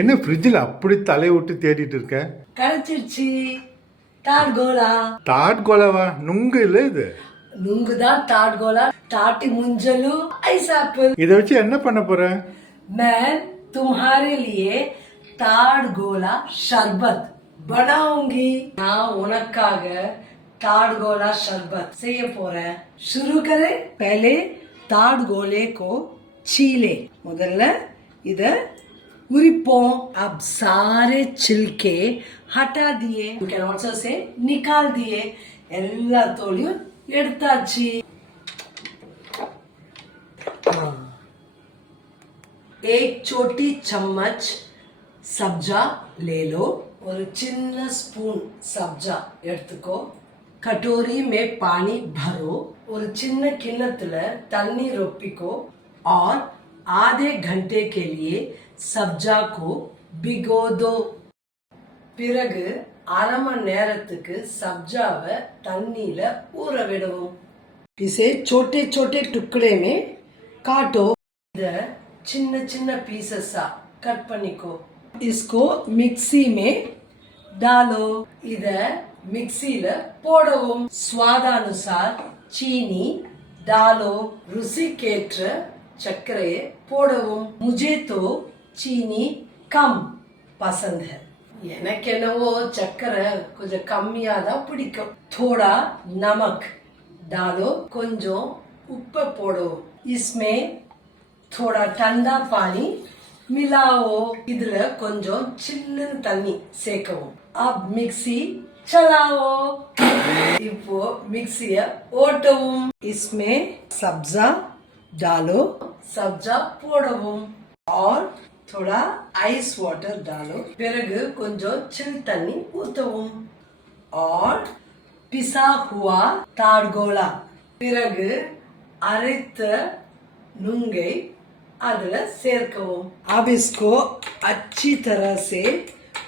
என்ன ஃப்ரிட்ஜில் அப்படி தலையை விட்டு தேடிட்டு இருக்க? கிடைச்சிருச்சு. டாட் கோலா. టాట్ గోలావా? நுங்கு இல்ல இது. நுங்கு தான் டாட் கோலா. டாட்டி முஞ்சலு ஐஸ் ஆப்பிள். இதை வச்சு என்ன பண்ண போற? मैं तुम्हारे लिए டாட் கோலா शरबत बनाऊंगी. நான் உனக்காக டாட் கோலா शरबत செய்ய போறேன். शुरू करें. पहले டாட் गोले को छीले. முதல்ல இத उरिपों. अब सारे छिलके हटा दिए. You can also say निकाल दिए. எல்லா தோலையும் எடுத்தாச்சு. एक छोटी चम्मच सब्जा ले लो. ஒரு சின்ன ஸ்பூன் சப்ஜா எடுத்துக்கோ. कटोरी में पानी भरो. ஒரு சின்ன கிண்ணத்துல தண்ணி ரொப்பிக்கோ. और आधे घंटे के लिए सब्जा को भिगो दो. பிறகு அரை மணி நேரத்துக்கு சப்ஜாவை தண்ணியில ஊற விடுவோம். इसे छोटे छोटे टुकड़े में काटो. இத சின்ன சின்ன பீசஸா கட் பண்ணிக்கோ. इसको मिक्सी में डालो. இத மிக்ஸில போடவும். स्वादानुसार चीनी डालो. ருசிக்கேற்ற चक्करे போடவும். मुझे तो चीनी कम पसंद है. எனக்கு என்னவோ சக்கரை கொஞ்சம் கம்மியா தான் பிடிக்கும். थोड़ा नमक डालो. கொஞ்சம் உப்பு போடவும். इसमें थोड़ा ठंडा पानी मिलाओ. இதுல கொஞ்சம் சில்லுன்னு தண்ணி சேர்க்கவும். अब मिक्सी चलाओ. இப்போ மிக்ஸிய ஓட்டவும். इसमें सब्जा डालो. सब्जा போடவும். और थोड़ा आइस वाटर डालो. பிறகு கொஞ்சம் சில் தண்ணி ஊத்தவும். और पिसा हुआ டாட் கோலா. பிறகு அரைத்த நுங்கை அதுல சேர்க்கவும். अब इसको अच्छी तरह से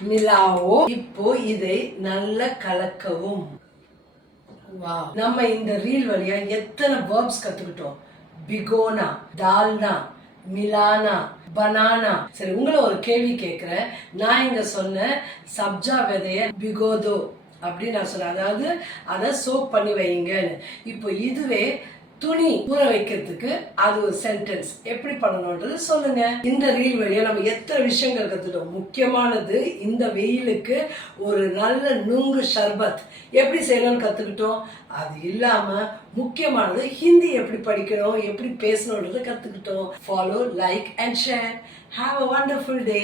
मिलाओ. இப்போ இதை நல்லா கலக்கவும். வாவ். நம்ம இந்த ரீல் வழியா எத்தனை verbs கத்துக்கிட்டோம். பிகோனா, டால்னா, மிலானா, பனானா. சரி, உங்களை ஒரு கேள்வி கேட்கிறேன். நான் இங்க சொன்ன சப்ஜா விதைய பிகோதோ அப்படி நான் சொன்னேன். அதாவது அதை சோப் பண்ணி வைங்கன்னு. இப்போ இதுவே துணி ஊற வைக்கிறதுக்கு அது ஒரு சென்டென்ஸ் எப்படி பண்ணணும்ன்றது சொல்லுங்க. இந்த ரீல் வழியா நம்ம எத்தனை விஷயங்கள் கத்துட்டோம். முக்கியமானது இந்த வெயிலுக்கு ஒரு நல்ல நுங்கு ஷர்பத் எப்படி செய்யணும்னு கத்துக்கிட்டோம். அது இல்லாம முக்கியமானது ஹிந்தி எப்படி படிக்கணும், எப்படி பேசணும்ன்றதை கத்துக்கிட்டோம். Follow, like and share. Have a wonderful day.